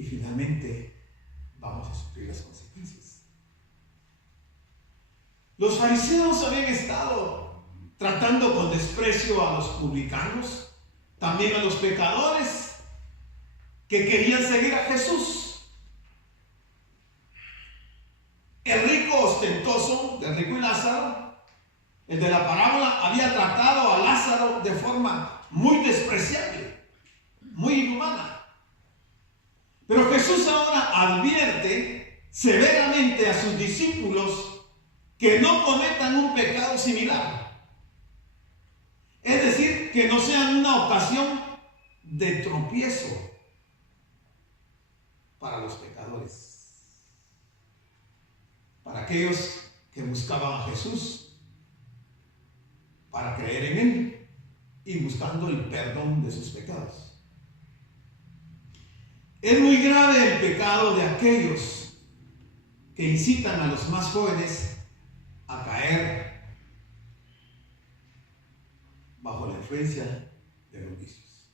y finalmente vamos a sufrir las consecuencias. Los fariseos habían estado tratando con desprecio a los publicanos, también a los pecadores que querían seguir a Jesús. El rico ostentoso, del rico y Lázaro, el de la parábola, había tratado a Lázaro de forma muy despreciable, muy inhumana. Pero Jesús ahora advierte severamente a sus discípulos que no cometan un pecado similar. Es decir, que no sean una ocasión de tropiezo para los pecadores, para aquellos que buscaban a Jesús para creer en Él y buscando el perdón de sus pecados. Es muy grave el pecado de aquellos que incitan a los más jóvenes a caer bajo la influencia de los vicios.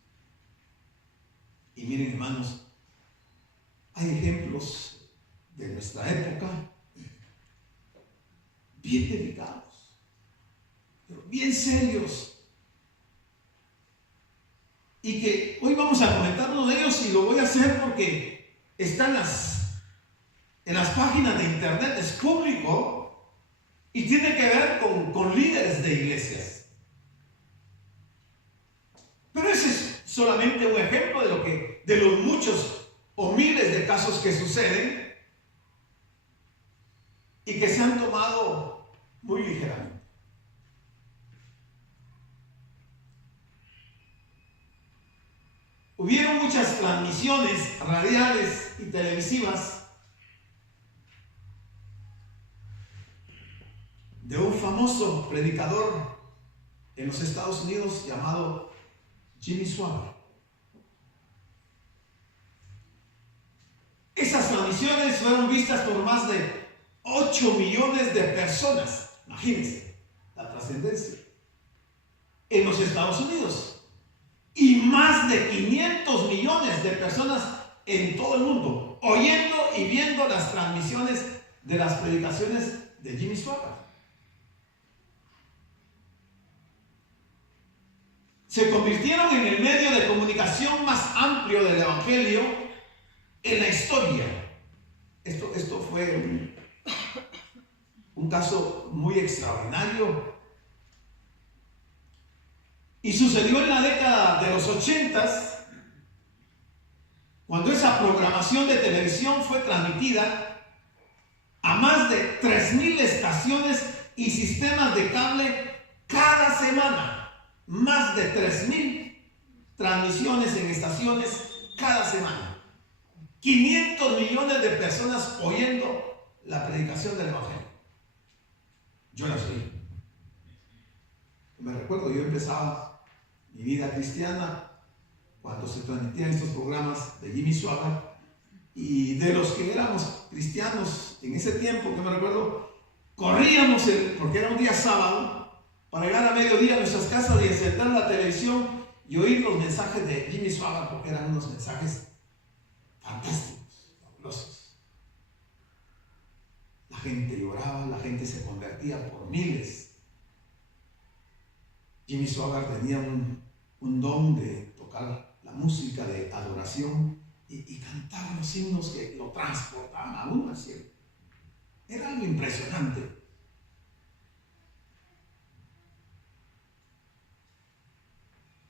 Y miren, hermanos, hay ejemplos de nuestra época bien delicados, pero bien serios, y que hoy vamos a comentar uno de ellos, y lo voy a hacer porque está en las páginas de internet, es público y tiene que ver con líderes de iglesias. Pero ese es solamente un ejemplo de los muchos o miles de casos que suceden y que se han tomado muy ligeramente. Hubieron muchas transmisiones radiales y televisivas de un famoso predicador en los Estados Unidos llamado Jimmy Swaggart. Esas transmisiones fueron vistas por más de 8 millones de personas. Imagínense la trascendencia en los Estados Unidos. Y más de 500 millones de personas en todo el mundo oyendo y viendo las transmisiones de las predicaciones de Jimmy Swaggart. Se convirtieron en el medio de comunicación más amplio del Evangelio en la historia. Esto fue un caso muy extraordinario. Y sucedió en la década de los 80, cuando esa programación de televisión fue transmitida a más de 3,000 estaciones y sistemas de cable cada semana. Más de 3,000 transmisiones en estaciones cada semana. 500 millones de personas oyendo la predicación del Evangelio. Yo las oí. Me recuerdo, yo empezaba mi vida cristiana cuando se transmitían estos programas de Jimmy Swaggart, y de los que éramos cristianos en ese tiempo, que me recuerdo, corríamos, porque era un día sábado, para llegar a mediodía a nuestras casas y encender la televisión y oír los mensajes de Jimmy Swaggart, porque eran unos mensajes fantásticos, fabulosos. La gente lloraba, la gente se convertía por miles. Jimmy Swaggart tenía un don de tocar la música de adoración y cantaba los himnos que lo transportaban a uno al cielo. Era algo impresionante.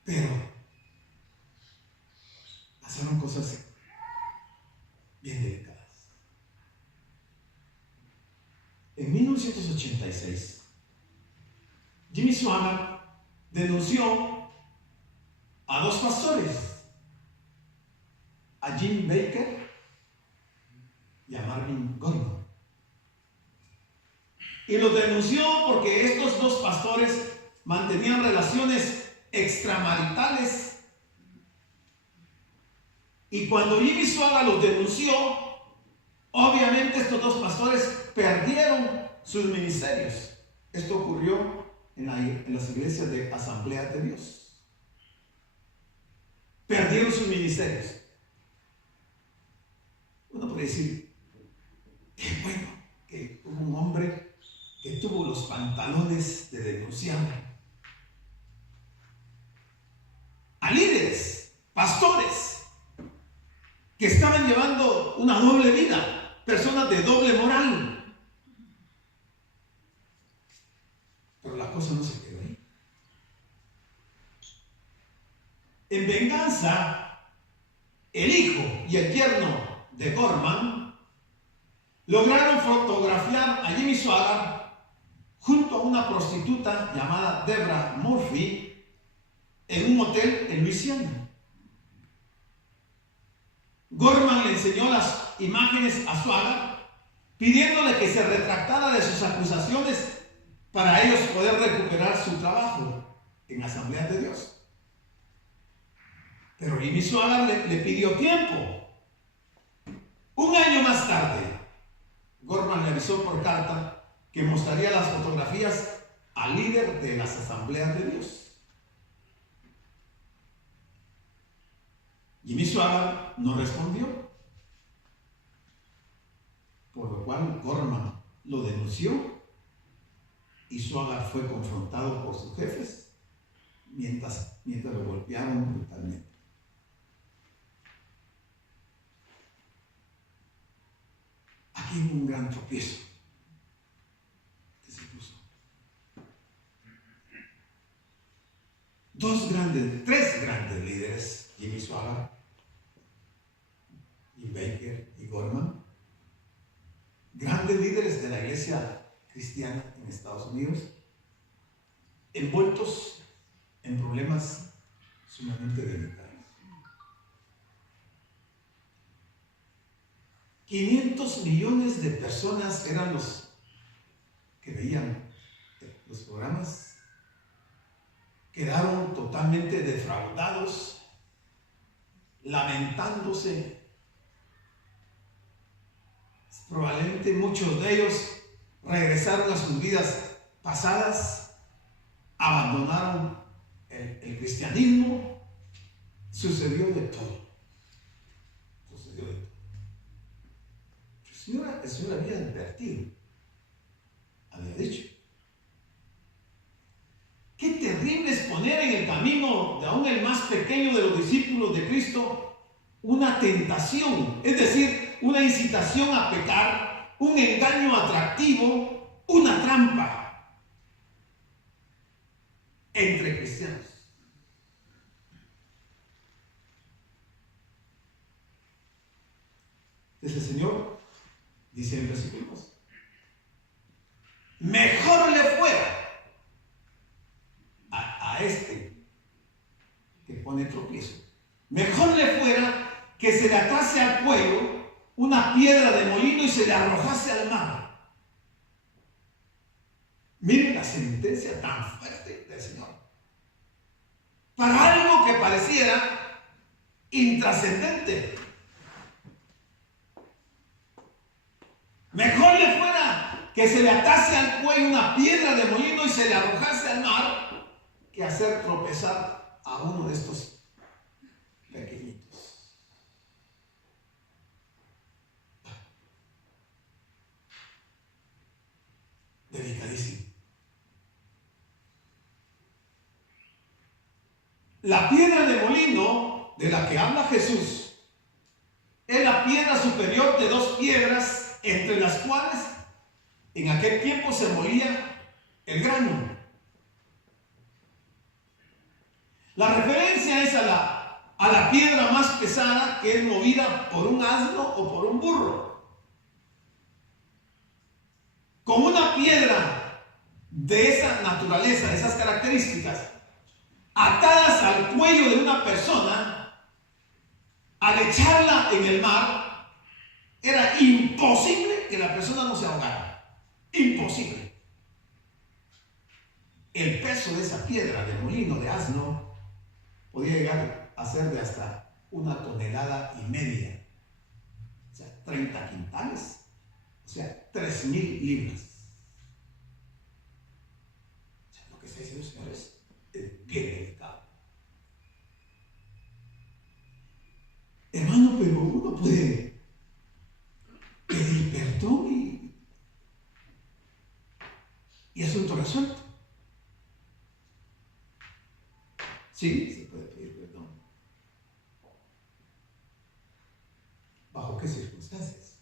Pero pasaron cosas bien delicadas. En 1986, Jimmy Swaggart denunció a 2 pastores, a Jim Baker y a Marvin Gordon. Y los denunció porque estos 2 pastores mantenían relaciones extramaritales. Y cuando Jimmy Swaggart los denunció, obviamente estos 2 pastores perdieron sus ministerios. Esto ocurrió en las iglesias de Asamblea de Dios. Perdieron sus ministerios. puede decir, qué bueno que hubo un hombre que tuvo los pantalones de denunciar a líderes, pastores, que estaban llevando una doble vida, personas de doble moral. Pero la cosa no se quedó ahí. En venganza, el hijo y el yerno de Gorman lograron fotografiar a Jimmy Swaggart junto a una prostituta llamada Deborah Murphy en un hotel en Luisiana. Gorman le enseñó las imágenes a Swaggart, pidiéndole que se retractara de sus acusaciones para ellos poder recuperar su trabajo en Asambleas de Dios. Pero Jimmy Swaggart le pidió tiempo. Un año más tarde, Gorman le avisó por carta que mostraría las fotografías al líder de las Asambleas de Dios. Jimmy Swaggart no respondió, por lo cual Gorman lo denunció y Swaggart fue confrontado por sus jefes mientras lo golpearon brutalmente. Aquí hubo un gran tropiezo que se puso. Tres grandes líderes, Jimmy Swaggart, Jim Bakker y Gorman, grandes líderes de la iglesia cristiana en Estados Unidos, envueltos en problemas sumamente delicados. 500 millones de personas eran los que veían los programas. Quedaron totalmente defraudados, lamentándose. Probablemente muchos de ellos regresaron a sus vidas pasadas, abandonaron el cristianismo. Sucedió de todo. El Señor había advertido, había dicho. Qué terrible es poner en el camino de aún el más pequeño de los discípulos de Cristo una tentación, es decir, una incitación a pecar, un engaño atractivo, una trampa entre cristianos. Entonces el Señor dice en el versículo 2, mejor le fuera a este que pone tropiezo, mejor le fuera que se le atase al cuello una piedra de molino y se le arrojase al mar. Miren la sentencia tan fuerte del Señor. Para algo que pareciera intrascendente. Mejor le fuera que se le atase al cuello una piedra de molino y se le arrojase al mar que hacer tropezar a uno de estos pequeñitos. Delicadísimo. La piedra de molino de la que habla Jesús es la piedra superior de dos piedras entre las cuales en aquel tiempo se molía el grano. La referencia es a la piedra más pesada que es movida por un asno o por un burro. Con una piedra de esa naturaleza, de esas características, atadas al cuello de una persona, al echarla en el mar, era imposible que la persona no se ahogara. Imposible. El peso de esa piedra de molino de asno podía llegar a ser de hasta 1,5 toneladas. O sea, 30 quintales. O sea, 3,000 libras. O sea, lo que está diciendo el Señor es bien delicado. Hermano, pero uno puede y asunto resuelto. Sí, se puede pedir perdón. ¿Bajo qué circunstancias?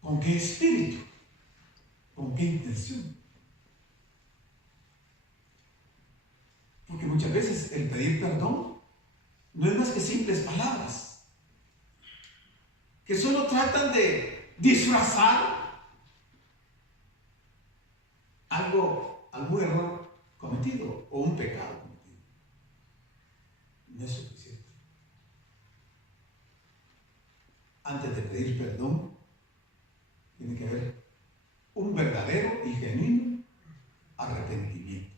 ¿Con qué espíritu? ¿Con qué intención? Porque muchas veces el pedir perdón no es más que simples palabras que solo tratan de disfrazar algún error cometido o un pecado cometido. No es suficiente. Antes de pedir perdón, tiene que haber un verdadero y genuino arrepentimiento.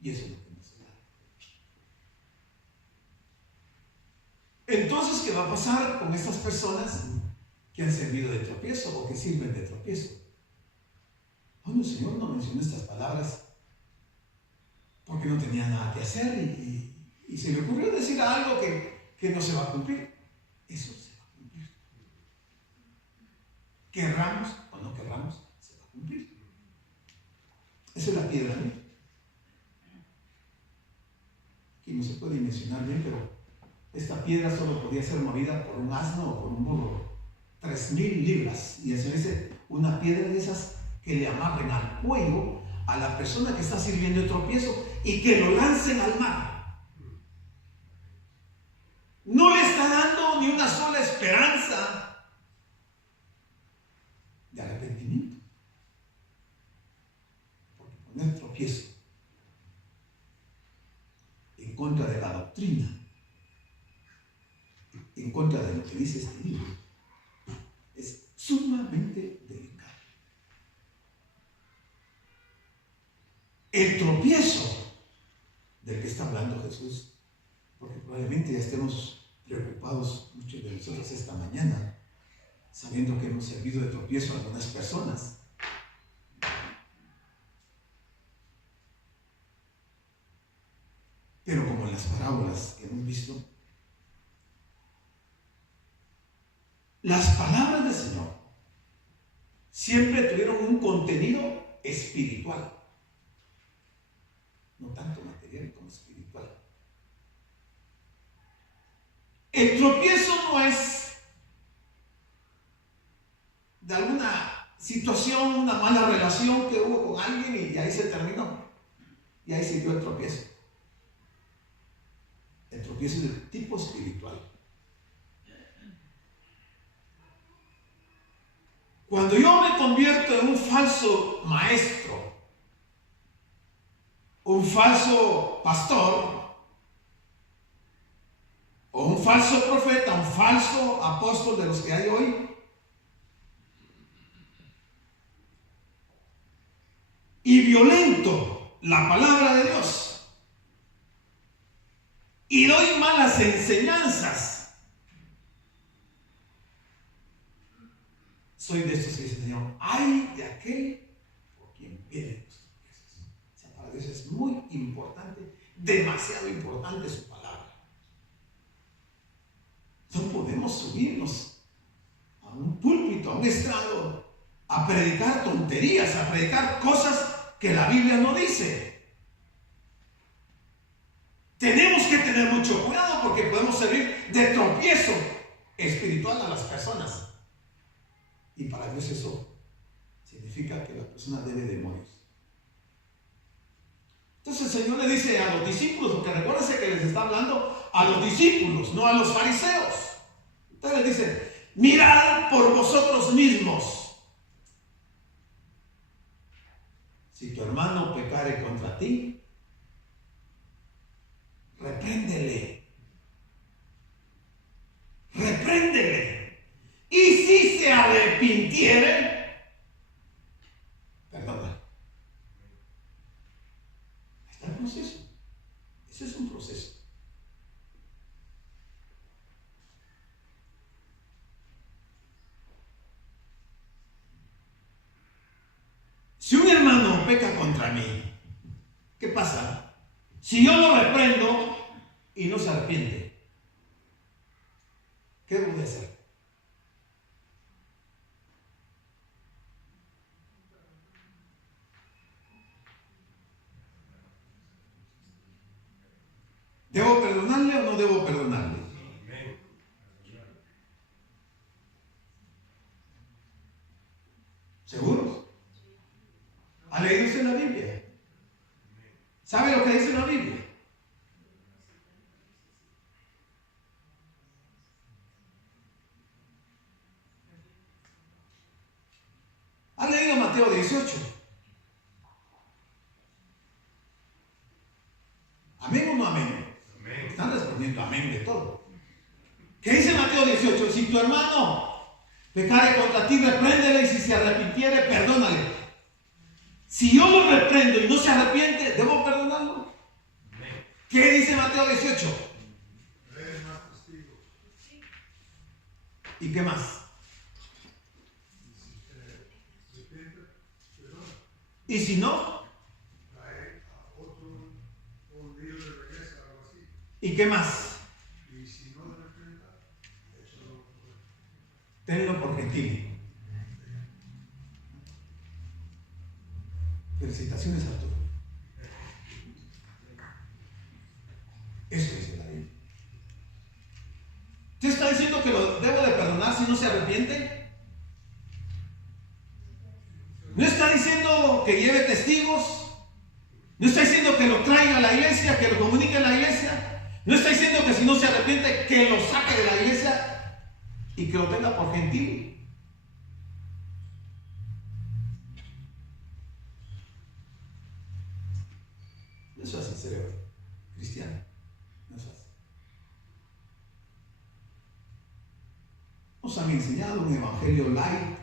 Y eso es lo que no se da. Entonces, ¿qué va a pasar con estas personas que han servido de tropiezo o que sirven de tropiezo? Bueno, el Señor no mencionó estas palabras porque no tenía nada que hacer y se le ocurrió decir algo que no se va a cumplir. Eso se va a cumplir. Querramos o no querramos, se va a cumplir. Esa es la piedra, ¿no? Aquí no se puede mencionar bien, pero esta piedra solo podía ser movida por un asno o por un burro. 3,000 libras. Y eso es una piedra de esas que le amarren al cuello a la persona que está sirviendo de tropiezo y que lo lancen al mar. No le está dando ni una sola esperanza de arrepentimiento. Porque poner tropiezo en contra de la doctrina, en contra de lo que dice este libro, es sumamente delicado. El tropiezo del que está hablando Jesús, porque probablemente ya estemos preocupados muchos de nosotros esta mañana, sabiendo que hemos servido de tropiezo a algunas personas. Pero como en las parábolas que hemos visto, las palabras del Señor siempre tuvieron un contenido espiritual. No tanto material como espiritual. El tropiezo no es de alguna situación, una mala relación que hubo con alguien y ahí se terminó. Y ahí siguió el tropiezo. El tropiezo es del tipo espiritual. Cuando yo me convierto en un falso maestro, un falso pastor, o un falso profeta, un falso apóstol de los que hay hoy, y violento la palabra de Dios, y doy malas enseñanzas, soy de estos que dicen, Señor, ay de aquel por quien vienen los tropiezos. O sea, para Dios es muy importante, demasiado importante su palabra. No podemos subirnos a un púlpito, a un estrado, a predicar tonterías, a predicar cosas que la Biblia no dice. Tenemos que tener mucho cuidado porque podemos servir de tropiezo espiritual a las personas. Y para Dios eso significa que la persona debe de morir. Entonces el Señor le dice a los discípulos, porque recuérdense que les está hablando a los discípulos, no a los fariseos. Entonces les dice, mirad por vosotros mismos. Si tu hermano pecare contra ti, repréndele. Repréndele. Y si se arrepintiere, perdona. Está el proceso. Ese es un proceso. Si un hermano peca contra mí, ¿qué pasa? Si yo lo reprendo y no se arrepiente, ¿qué voy a hacer? perdonarle o no debo perdonarle? ¿Seguros? ¿Ha leído usted la Biblia? ¿Sabe lo que dice la Biblia? ¿Ha leído Mateo 18? ¿Amén o no amén? Están respondiendo amén de todo. ¿Qué dice Mateo 18? Si tu hermano pecare contra ti, repréndele, y si se arrepintiere, perdónale. Si yo lo reprendo y no se arrepiente, ¿debo perdonarlo? ¿Qué dice Mateo 18? ¿Y qué más? ¿Y si no? ¿Y qué más? Tenlo por gentil. Felicitaciones, Arturo. Eso dice la Biblia. ¿Usted está diciendo que lo debo de perdonar si no se arrepiente? ¿No está diciendo que lleve testigos? ¿No está diciendo que lo traiga a la iglesia, que lo comunique a la iglesia? ¿No está diciendo que si no se arrepiente, que lo saque de la iglesia y que lo tenga por gentil? Eso es sincero, cristiano. No es así. Nos han enseñado un evangelio light,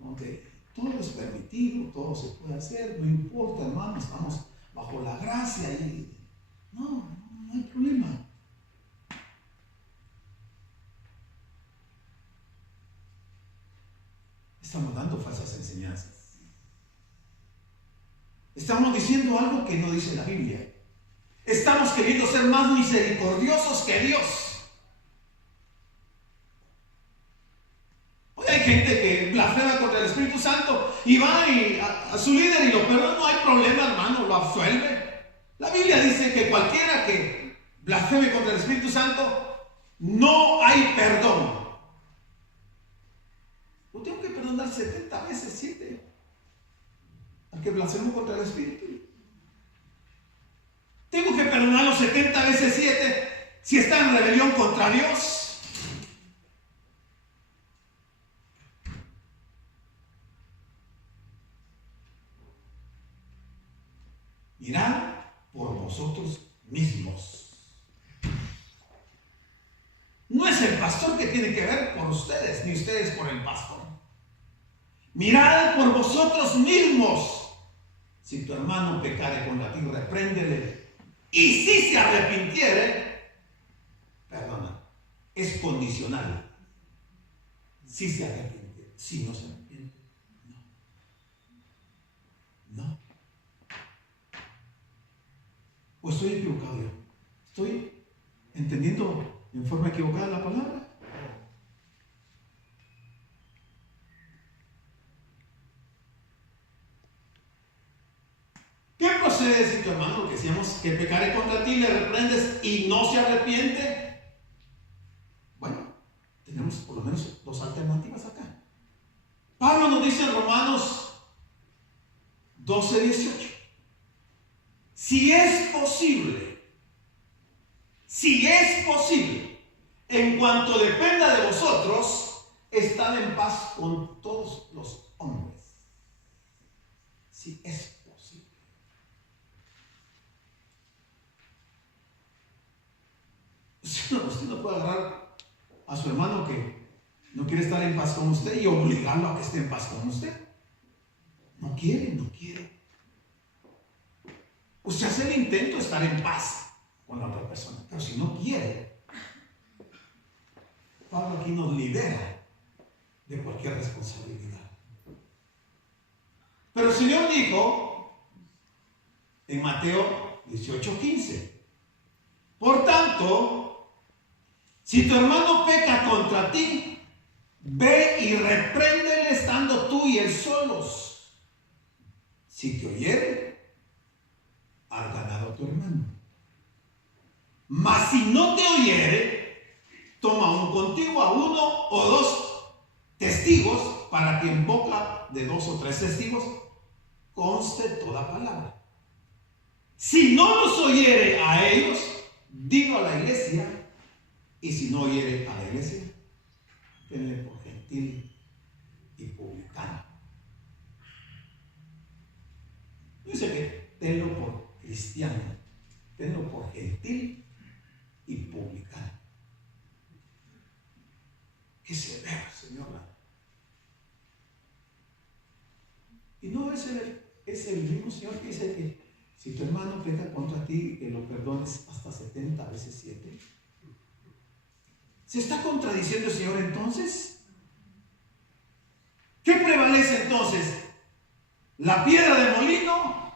donde todo es permitido, todo se puede hacer, no importa, hermano, estamos bajo la gracia y no hay problema. Estamos dando falsas enseñanzas. Estamos diciendo algo que no dice la Biblia. Estamos queriendo ser más misericordiosos que Dios. Hoy hay gente que blasfema contra el Espíritu Santo y va a su líder y lo perdona. No hay problema, hermano, lo absuelve. La Biblia dice que cualquiera que blasfeme contra el Espíritu Santo, no hay perdón. Yo tengo que perdonar 70 veces 7 al que blasfemó contra el Espíritu. Tengo que perdonarlo 70 veces 7 si está en rebelión contra Dios. Mirad por vosotros mismos. No es el pastor que tiene que ver por ustedes, ni ustedes por el pastor. Mirad por vosotros mismos. Si tu hermano pecare contra ti, repréndele. Y si se arrepintiere, perdona. Es condicional. Si se arrepiente. Si no se arrepiente, no. ¿O estoy equivocado yo? ¿Estoy entendiendo en forma equivocada la palabra? ¿Qué procede si tu hermano, lo que decíamos, que pecare contra ti, le reprendes y no se arrepiente? Bueno, tenemos por lo menos dos alternativas acá. Pablo nos dice en Romanos 12:18. Si es posible, en cuanto dependa de vosotros, estad en paz con todos los hombres. Si es posible. Usted no puede agarrar a su hermano que no quiere estar en paz con usted y obligarlo a que esté en paz con usted. No quiere. Usted hace el intento de estar en paz con la otra persona, pero si no quiere, Pablo aquí nos libera de cualquier responsabilidad. Pero el Señor dijo en Mateo 18:15, por tanto, si tu hermano peca contra ti, ve y repréndele estando tú y él solos. Si te oyere, has ganado a tu hermano. Mas si no te oyere, toma un contigo a uno o dos testigos, para que en boca de 2 o 3 testigos conste toda palabra. Si no los oyere a ellos, dilo a la iglesia, y si no oyere a la iglesia, tenle por gentil y publicano. Dice que tenlo por cristiano, tenlo por gentil y publicano. Qué severo, Señor. Y no es el mismo Señor que dice que si tu hermano peca contra ti, que lo perdones hasta 70 veces 7. ¿Se está contradiciendo el Señor entonces? ¿Qué prevalece entonces? ¿La piedra de molino?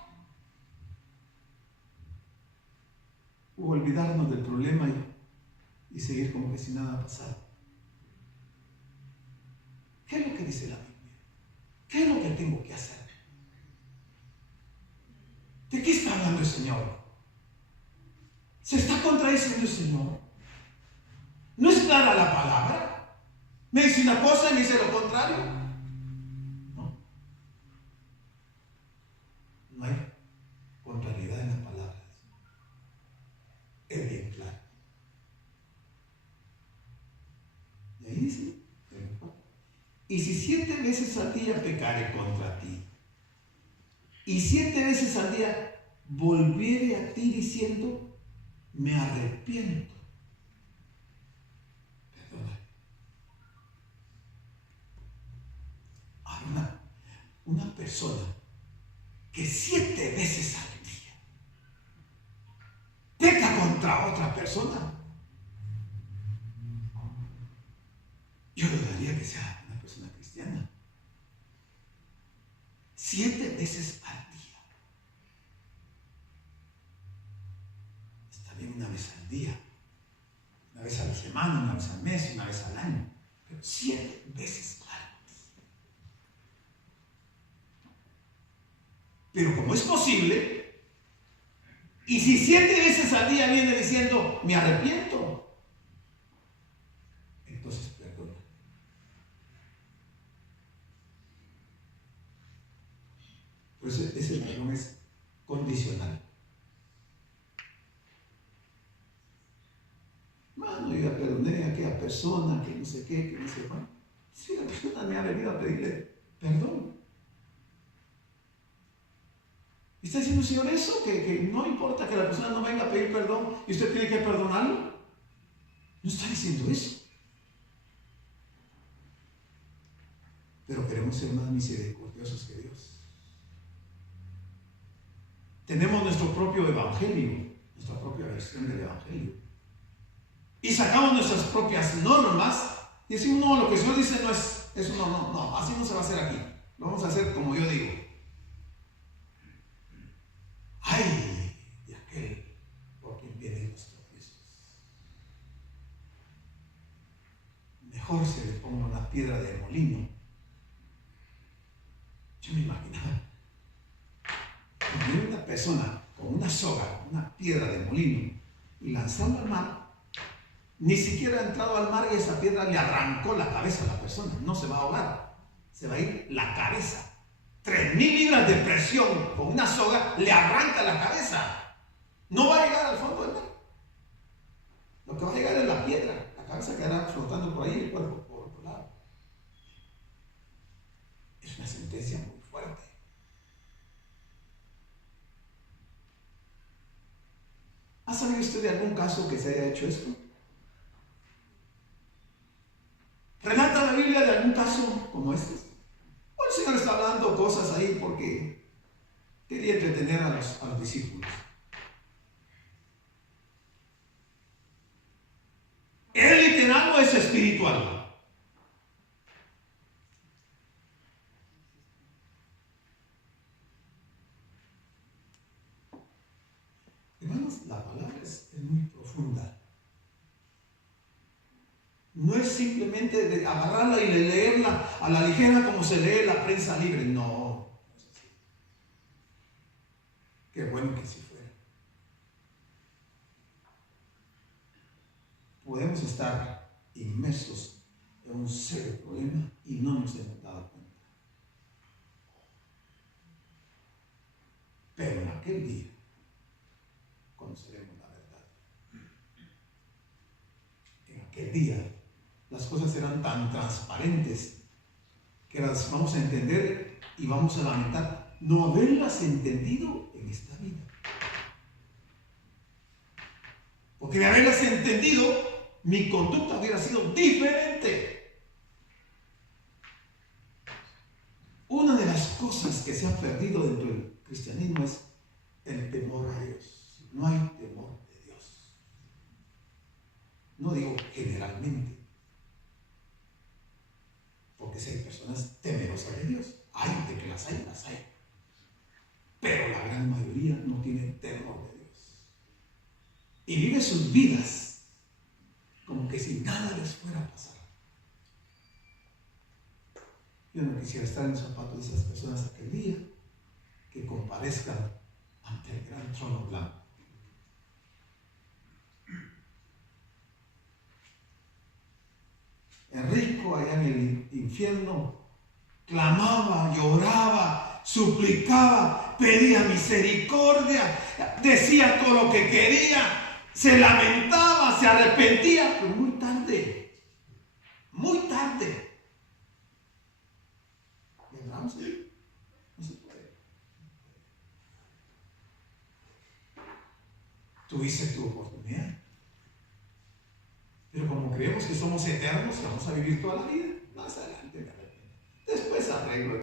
¿O olvidarnos del problema y seguir como que si nada ha pasado? ¿Qué es lo que dice la Biblia? ¿Qué es lo que tengo que hacer? ¿De qué está hablando el Señor? ¿Se está contradiciendo el Señor? ¿No es clara la palabra? ¿Me dice una cosa y me dice lo contrario? No. No hay contrariedad en la palabra. Es bien claro. Y ahí dice, y si 7 veces al día pecare contra ti, y 7 veces al día volviere a ti diciendo, me arrepiento, perdona. Hay una persona que 7 veces al día peca contra otra persona. Yo dudaría que sea una persona cristiana. 7 veces al día. Está bien una vez al día, una vez a la semana, una vez al mes, una vez al año, pero 7 veces al día. Pero como es posible, y si 7 veces al día viene diciendo, me arrepiento, entonces perdona. Pues ese perdón es condicional. Mano, yo ya perdoné a aquella persona, que no sé qué, que no sé cuál. Si la persona me ha venido a pedirle perdón. ¿Está diciendo el Señor eso? Que no importa que la persona no venga a pedir perdón y usted tiene que perdonarlo. No está diciendo eso. Pero queremos ser más misericordiosos que Dios. Tenemos nuestro propio evangelio, nuestra propia versión del evangelio. Y sacamos nuestras propias normas y decimos, no, lo que el Señor dice no es, eso no, así no se va a hacer aquí. Lo vamos a hacer como yo digo. Ay, de aquel por quien vienen los tropiezos. Mejor se le ponga una piedra de molino. Yo me imaginaba, poner una persona con una soga, una piedra de molino y lanzarla al mar. Ni siquiera ha entrado al mar y esa piedra le arrancó la cabeza a la persona. No se va a ahogar, se va a ir la cabeza. 3.000 libras de presión con una soga le arranca la cabeza. No va a llegar al fondo del mar. Lo que va a llegar es la piedra. La cabeza quedará flotando por ahí y el cuerpo por otro lado. Es una sentencia muy fuerte. ¿Ha sabido usted de algún caso que se haya hecho esto? ¿Relata la Biblia de algún caso como este? O el Señor está hablando cosas ahí porque quería entretener a los discípulos. ¿Es literal o es espiritual? Hermanos, la palabra es muy profunda. No es simplemente de agarrarla y leerla a la ligera como se lee la prensa libre. No. Qué bueno que sí fuera. podemos estar inmersos en un serio problema y no nos hemos dado cuenta. Pero en aquel día conoceremos la verdad. En aquel día las cosas serán tan transparentes que las vamos a entender y vamos a lamentar no haberlas entendido en esta vida. Porque de haberlas entendido, mi conducta hubiera sido diferente. Una de las cosas que se ha perdido dentro del cristianismo es el temor a Dios. No hay temor de Dios. No digo generalmente, porque si hay personas temerosas de Dios, hay de que las hay. Pero la gran mayoría no tiene temor de Dios. Y vive sus vidas como que si nada les fuera a pasar. Yo no quisiera estar en los zapatos de esas personas aquel día que comparezcan ante el gran trono blanco. El rico allá en el infierno clamaba, lloraba, suplicaba, pedía misericordia, decía todo lo que quería, se lamentaba, se arrepentía, pero muy tarde. Y entramos ahí. No se puede. Tuviste tu oportunidad. Pero como creemos que somos eternos, que vamos a vivir toda la vida, más adelante me arrepiento. Después arreglo.